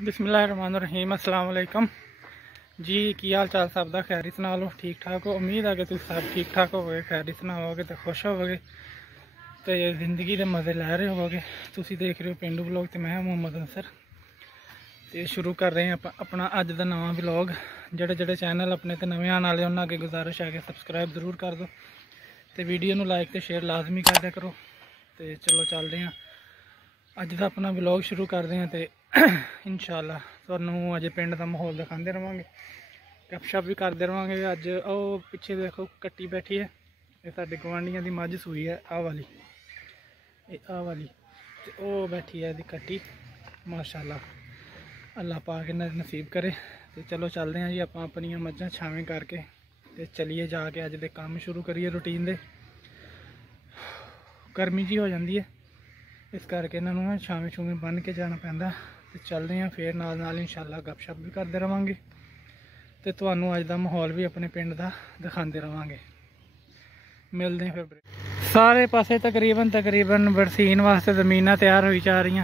बिस्मिल्लाहिर्रहमानिर्रहीम अस्सलाम वालेकुम जी। की हाल चाल सब का? खैरियत नाल हो? ठीक ठाक हो? उम्मीद है कि तुम सब ठीक ठाक होवोगे, खैरियत नाल होवोगे तो खुश होवोगे तो जिंदगी के मज़े लै रहे होवोगे। तुम देख रहे हो पेंडू ब्लॉग तो मैं मोहम्मद अंसर तो शुरू कर रहे हैं अपना अज का नवा ब्लॉग। जेडे चैनल अपने तो नवे आने वाले उन्होंने अगे गुजारिश है कि सबसक्राइब जरूर कर दो तो वीडियो को लाइक तो शेयर लाजमी कर दिया करो। तो चलो चलते हैं अज का अपना ब्लॉग शुरू करते हैं तो इंशाअल्लाह तुहानू अज पिंड का माहौल दिखाते रहेंगे, गपशप भी करते रहेंगे। अज ओ पिछे देखो कट्टी बैठी है, ये साडे गुआंढियां की मझ सूई है आ वाली तो ओ बैठी है दी कट्टी माशाअल्लाह, अल्लाह पाक इन्हें नसीब करे। तो चलो चलते हैं जी आप अपन मझां छावें करके तो चलिए जाके अज दे काम शुरू करिए रूटीन दे। गर्मी जी हो जाती है इस करके इन्होंने छावें छूवें बन के जाना पैंदा। तो चलते हैं फिर नाल इंशाअल्लाह गपशप भी करते रहेंगे तो तुहानू अज का माहौल भी अपने पिंड का दिखाते रहेंगे। मिलते हैं फिर। सारे पासे तकरीबन बरसीन वास्ते जमीन तैयार हुई जा रही।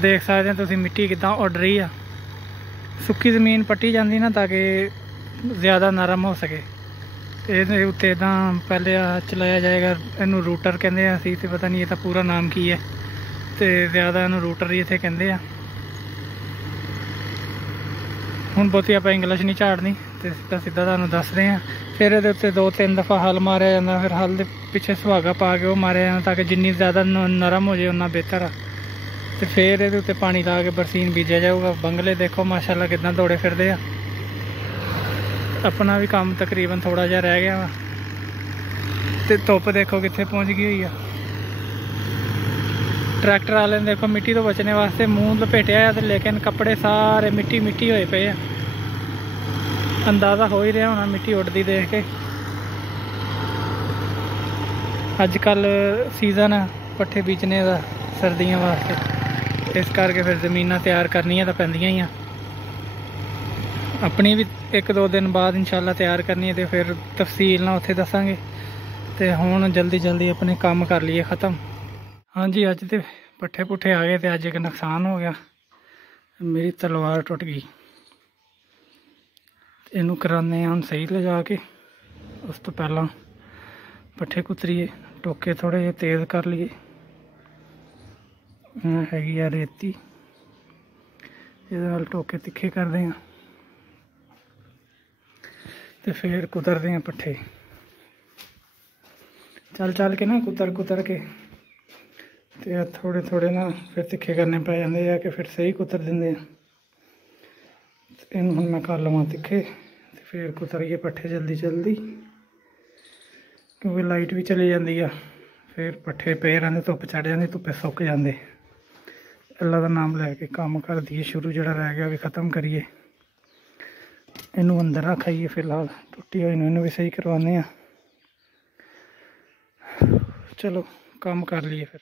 देख सकते हैं तुम मिट्टी कितना उड़ रही है। सुक्की जमीन पट्टी जाती ना ताकि ज़्यादा नरम हो सके। ये उत्ते इदा पहले चलाया जाएगा, इनू रूटर कहते हैं असी, तो पता नहीं इसका पूरा नाम की है तो ज़्यादा इनू रूटर ही इतने कहते हैं। हुण बहुती आप इंग्लिश नहीं झाड़नी तो सीधा सीधा तुहानू दस रहे हैं। फिर ये उत्ते 2-3 दफ़ा हल मारिया जाता, फिर हल के पिछे सुहागा पा के वो मारिया जाता ताकि जिन्नी ज़्यादा नरम हो जाए उन्ना बेहतर है। तो फिर ये उत्ते पानी ला के बरसीन बीजा जाऊगा। बंगले देखो माशाअल्लाह कितना दौड़े फिरते हैं। अपना भी काम तकरीबन थोड़ा जहा रह गया वा तो धुप देखो कितने पहुँच गई हुई है। ट्रैक्टर वाले ने देखो मिट्टी तो बचने वास्ते मुँह लपेटिया है, लेकिन कपड़े सारे मिट्टी होए पे है। अंदाज़ा हो ही रहा होना मिट्टी उड़ती देख के। अजकल सीजन है पट्ठे बीजने का सर्दियों वास्ते, इस करके फिर जमीन तैयार करनियाँ तो पैंदियां ही हैं। अपनी भी 1-2 दिन बाद इंशाअल्लाह तैयार करनी है तो फिर तफसील ना उत्थे दसांगे। तो हुण जल्दी अपने काम कर लिए ख़त्म। हाँ जी, अज तो पट्ठे पुट्ठे आ गए तो अज एक नुकसान हो गया, मेरी तलवार टुट गई। इनू कराने हम सही ले जाके, उस तो पहला पट्ठे कुतरीए, टोके थोड़े जे तेज़ कर लिए। हैगी आ रेती, ये टोके तिखे करते हैं तो फिर कुतरते हैं पट्ठे। चल के ना कुतर के तो थोड़े ना फिर तिखे करने पै जाते हैं कि फिर सही कुतर देंगे। इन हम मैं कर लवां तिखे तो फिर कुतरिए पट्ठे जल्दी क्योंकि लाइट भी चली जाती है। फिर पट्ठे पे रहते, धुप चढ़ जाती, धुप्पे सुक जाते। अल्लाह का नाम लैके काम कर दिए शुरू, जोड़ा रह गया भी ख़त्म करिए। इनू अंदर रखाइए, फिलहाल टुटी हुई इनू भी सही करवाने। चलो काम कर लिए फिर।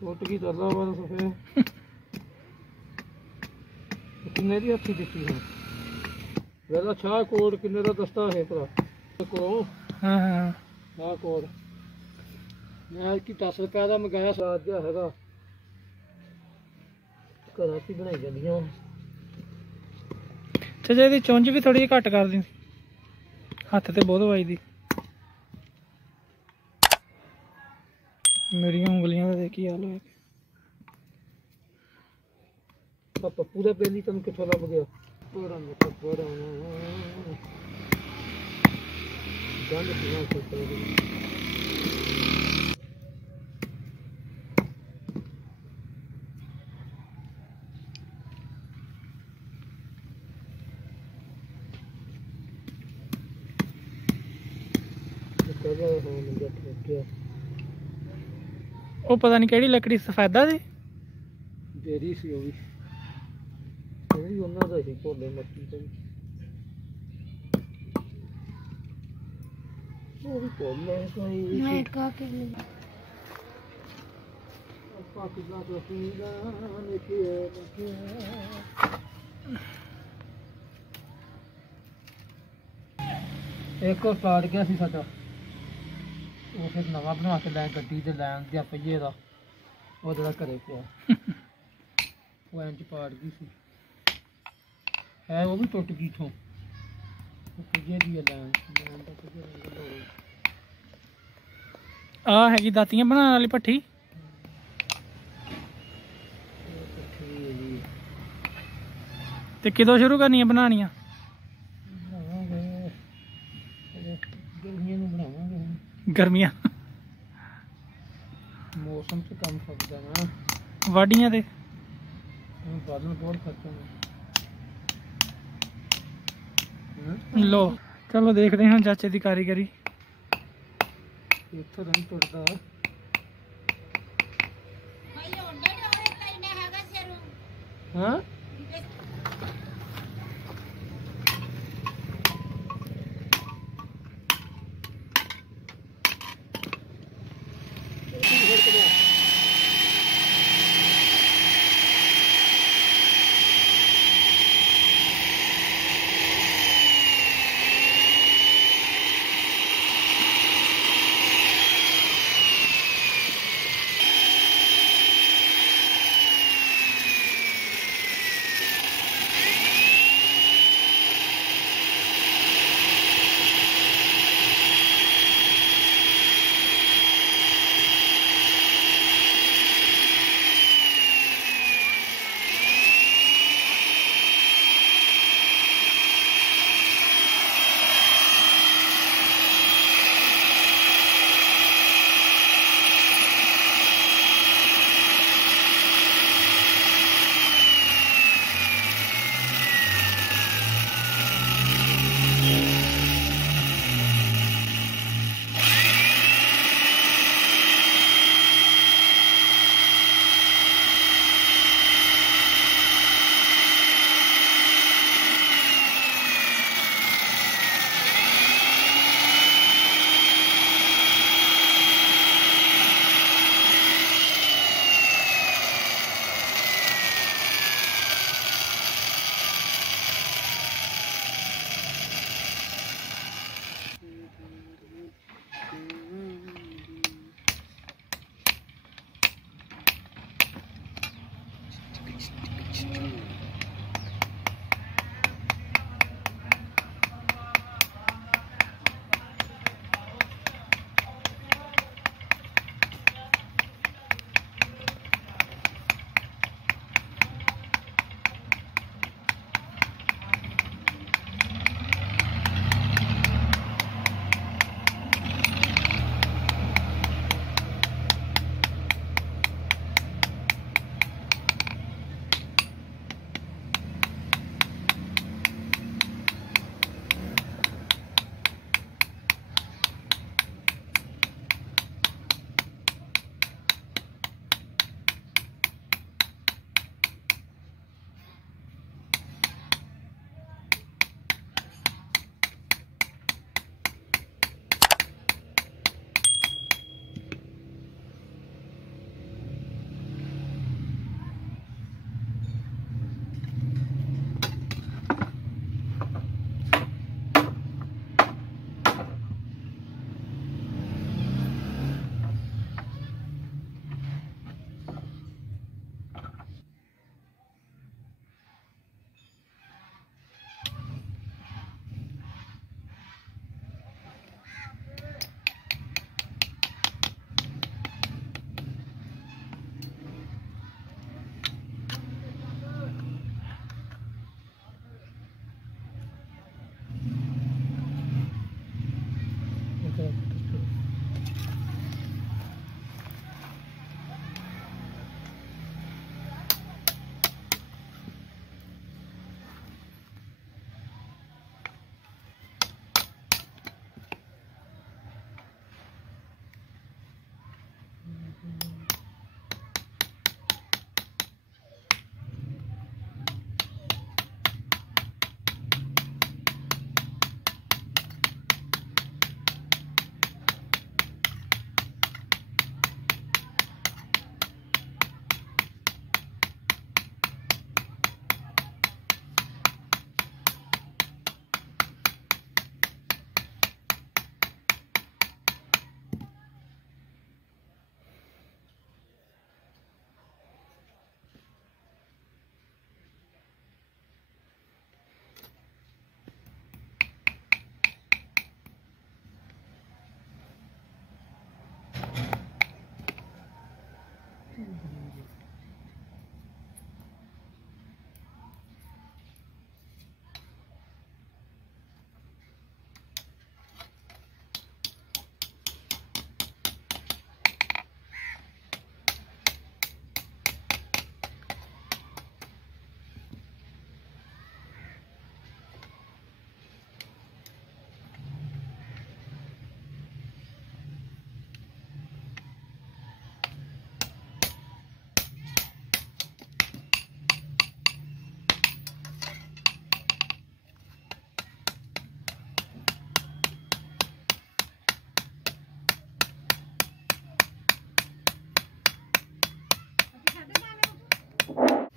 टुट गई तो अल्लाह वाला फिर किन्ने दी हथी दिखी है वेला छा कोड किन्ने दा दस्ता है भरा को। हाँ कोड मैं कि 10 रुपए का मंगाया, स्वाद जिहा हैगा। घर की बनाई जांदियां। चाचा इहदी चुंझ भी थोड़ी घट कर दी, हथ ते बहुत वजदी। मेरी उंगलियां का की हाल है। पप्पू का पहली तेन कितों लभ गया? वो पता नहीं केड़ी लकड़ी, सफेदा दी बेरी सी वो भी उन्होंने का ही भोले मट्टी का वो भी भोले एक और पाड़ गया सी साडा वो फिर नवा बना के लै गड्डी ते लैन दिया पहिए दा वो जरा घरे पिया वो इंज पाड़ गई सी है वो भी टुट गई इथों पहिए दी लैन दा पहिए दा आ हैगी दातियां बनाने वाली भट्ठी ते किदों शुरू करनी बनानियां गर्मियां मौसम से कम सकता ना वाडियां ते बादल बहुत खर्चा लो चलो देखते हैं चाचे की कारीगरी इत्थों नहीं टुटदा हाँ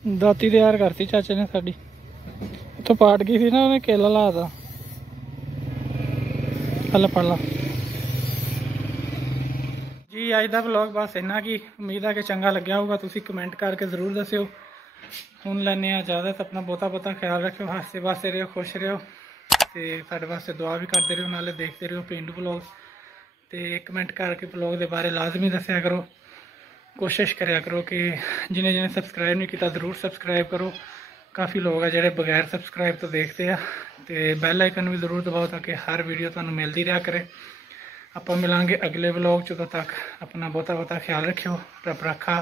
ਦਾਤੀ ਤਿਆਰ ਕਰਤੀ ਚਾਚੇ ਨੇ ਸਾਡੀ, ਉੱਥੋਂ ਪਾਟ ਗਈ ਸੀ ਨਾ, ਉਹਨੇ ਕੇਲਾ ਲਾਤਾ। ਹਲ ਪੜ ਲਾ ਜੀ। ਅੱਜ ਦਾ ਵਲੌਗ ਬਸ ਇੰਨਾ ਕੀ, ਉਮੀਦ ਹੈ ਕਿ ਚੰਗਾ ਲੱਗਿਆ ਹੋਊਗਾ। ਤੁਸੀਂ ਕਮੈਂਟ ਕਰਕੇ ਜ਼ਰੂਰ ਦੱਸਿਓ। ਹੁਣ ਲੈਂਦੇ ਹਾਂ ਇਜਾਜ਼ਤ। ਆਪਣਾ ਬਹੁਤਾ ਖਿਆਲ ਰੱਖਿਓ, ਹਾਸੇ ਵਾਸੇ ਰਹੋ, ਖੁਸ਼ ਰਹੋ, ਤੇ ਸਾਡੇ ਵਾਸਤੇ ਦੁਆ ਵੀ ਕਰਦੇ ਰਹੋ, ਨਾਲੇ ਦੇਖਦੇ ਰਹੋ ਪੇਂਡੂ ਵਲੌਗ। ਤੇ ਕਮੈਂਟ ਕਰਕੇ ਵਲੌਗ ਦੇ ਬਾਰੇ ਲਾਜ਼ਮੀ ਦੱਸਿਆ ਕਰੋ। ਕੋਸ਼ਿਸ਼ ਕਰਿਆ ਕਰੋ कि जिन्हें सबसक्राइब नहीं किया ज़रूर सबसक्राइब करो। काफ़ी लोग है जोड़े बगैर सबसक्राइब तो देखते हैं। तो बैल आइकन भी ज़रूर दबाओ ताकि हर वीडियो तुहानू मिलती रहा करे। आप मिलांगे अगले व्लॉग च। उदों तक अपना बहुता ख्याल रखियो। रब रखा।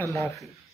अल्लाह हाफिज़।